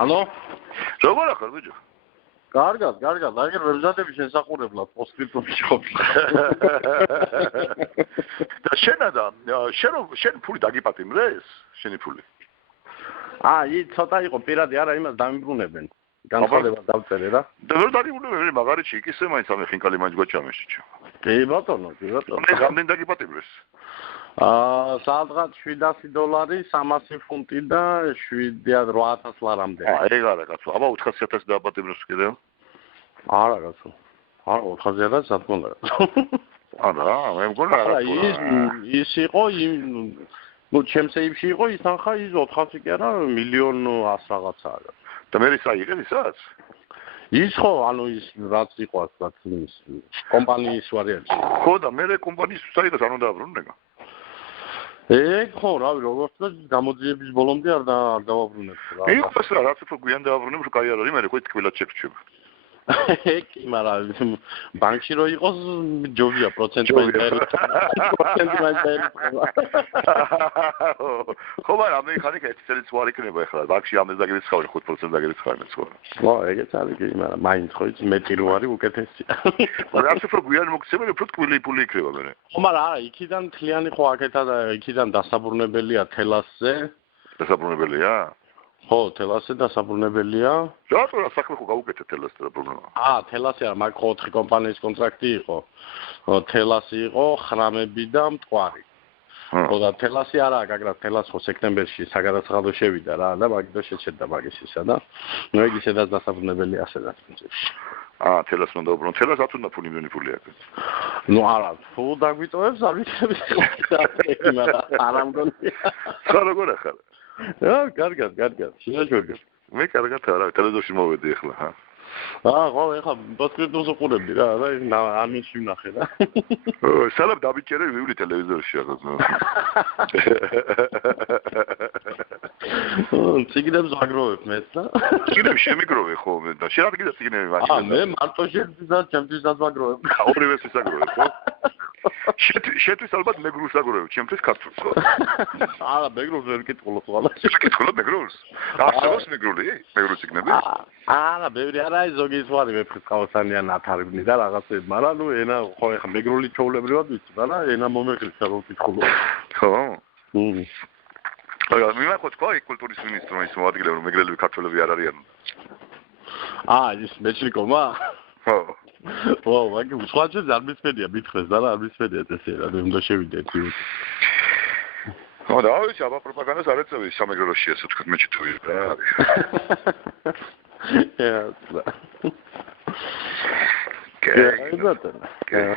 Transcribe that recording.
Allo? როგორ ახარ ბიჭო? კარგად, აგერ ვებზადები შესაყურებლად პოსტსკრიპტუმში ყოფილა. და შენ ფული დაგიპატიმრეს? შენი ფული? ცოტა იყო პირადი, არა იმას დამიბრუნებენ. განსხვავება დავწერე რა. და ვერ დაგიბრუნებენ, მაგარიში იქ ისე მაინც ამე ხინკალი მაინც გვაჩამეშიჩო. კი ბატონო. რამდენი დაგიპატიმრეს? სადღაც $700, 300 ფუნტი და 7-8,000 ლარამდე. ეგ არა კაცო, აბა 400,000 დააპატიმროს კიდევ? არა კაცო. არა 400,000 სათქმელია. არა, მე მგონა არა ის იყო ჩემს ეიფში იყო ის თანხა ის 400 კი არა 1,100,000 რაღაცაა. და მე ის აიღე ისაც? ის ხო, ანუ ის რაც იყო ასეთ ის კომპანიის ვარიანტი. ხო და მე კომპანიის საერთოდ არ უნდა დააბრუნებო. ეგ ხო, რავი, როგორც და გამოძიების ბოლომდე არ დავაბრუნებ რა. იყოს რა, რაც უფრო გვიან დააბრუნებ, რო კაი არ არის, მე ხო თკვილად შეგრჩება. კი, მაგრამ ბანკში რო იყოს ჯობია პროცენტი მაინტერესებს. პროცენტი მაინტერესებს. ხო, მაგრამ მე ხარ იქ 1 წელიც ვარ იქნება ახლა. ბანკში ამას დაგერიცხავენ 5% დაგერიცხავენ ხო. ხო, ეგეც არის კი, მაგრამ მაინც ხო იცი მეტი რო არის უკეთესია. რაც უფრო გვიან მოგცემენ, უფრო თკვილი ფული იქნება მე. ხო, მაგრამ არა, იქიდან თლიანი ხო აქეთა და იქიდან დასაბრუნებელია თელასზე. დასაბრუნებელია? ხო, თელასზე დასაბრუნებელია. რატო რა საქმე ხო გაუკეთე თელასზე და პრობლემა? თელასი არა, მაგ 4 კომპანიის კონტრაქტი იყო. თელასი იყო, ხრამები და მტკვარი. ხო და თელასი არაა, გაგრა თელას ხო სექტემბერში საგადასახადო შევიდა რა და მაგითო შეჩერდა მაგის ისა და ნუ ეგ ისედაც დასაბრუნებელი ასედაც პრინციპში. თელას უნდა უბრუნო. თელას ათ უნდა ფული მენი ფული აქვს. ნუ არა, თუ დაგვიტოვებს არ ვიცი მაგრამ არა მგონია. ხა როგორ ახარ? კარგად. შეაჩვენე. მე კარგად არა, ტელევიზორში მოვედი ახლა, ჰა. ხო, ეხლა პოსტსკრიპტუმს უყურებდი რა, ამინში ვნახე რა. სალამ დაბიჭერე ვივლი ტელევიზორში ახლა. ციგნებს ვაგროვებ მეც და. ციგნებს შემიგროვე ხო მე და შენ რა გინდა ციგნები მაშინ? მე მარტო შენთვისაც ჩემთვისაც ვაგროვებ. ორივეს ისაგროვებ ხო? შენთვის ალბათ მეგრულს აგროვებ, ჩემთვის ქართულს ხო? არა, მეგრულს ვერ ვკითხულობ ხოლმე. ვკითხულობ მეგრულს? არსებობს მეგრული? მეგრული ციგნები? არა, ბევრი არა, ზოგი ის ვარი ვეფხისტყაოსანიან ათარგმნი და რაღაცები, მაგრამ ნუ ენა ხო ეხა მეგრული ჩაულებრივად ვიცი, მაგრამ ენა მომეღრისა რომ ვკითხულობ. ხო? აი, მე მახოთ ხო კულტურის მინისტრო ის მოადგილე რომ მეგრელები ქართველები არ არიან. ის მეჩლიკომა? ხო. ო, მაგ უცხოეთს არ მისმენია მითხრეს და არ მისმენია ესე რა, მე უნდა შევიდეთ იუტ. ხო, და ის აბა პროპაგანდას არ ეწევი სამეგრელოში ესე თქვა მე ჩიტოვი რა. Ja, klar. Okay.